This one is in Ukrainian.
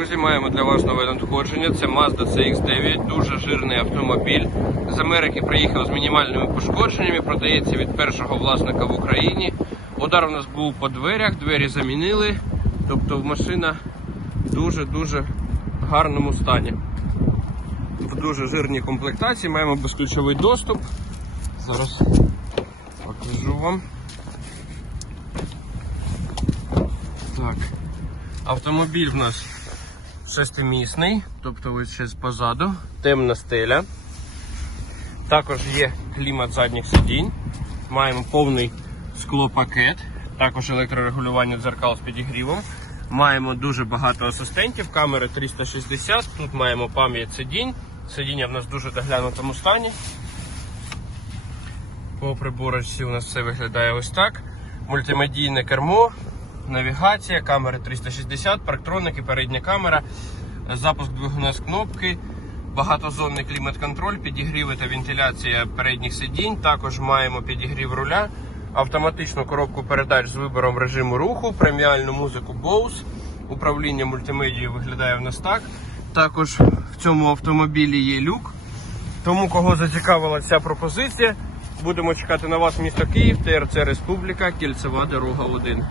Друзі, маємо для вас нове надходження. Це Mazda CX-9, дуже жирний автомобіль. З Америки приїхав з мінімальними пошкодженнями, продається від першого власника в Україні. Удар у нас був по дверях, двері замінили. Тобто машина в дуже-дуже гарному стані. В дуже жирній комплектації маємо безключовий доступ. Зараз покажу вам. Так. Автомобіль в нас шестимісний, тобто ось ще позаду, темна стеля. Також є клімат задніх сидінь. Маємо повний склопакет, також електрорегулювання дзеркал з підігрівом. Маємо дуже багато асистентів, камери 360. Тут маємо пам'ять сидінь. Сидіння в нас дуже доглянутому стані. По приборочці у нас все виглядає ось так. Мультимедійне кермо, навігація, камери 360, парктроники, передня камера, запуск двигуна з кнопки, багатозонний клімат-контроль, підігріви та вентиляція передніх сидінь. Також маємо підігрів руля, автоматичну коробку передач з вибором режиму руху, преміальну музику Bose. Управління мультимедією виглядає в нас так. Також в цьому автомобілі є люк. Тому кого зацікавила ця пропозиція, будемо чекати на вас місто Київ, ТРЦ Республіка, Кільцева дорога 1.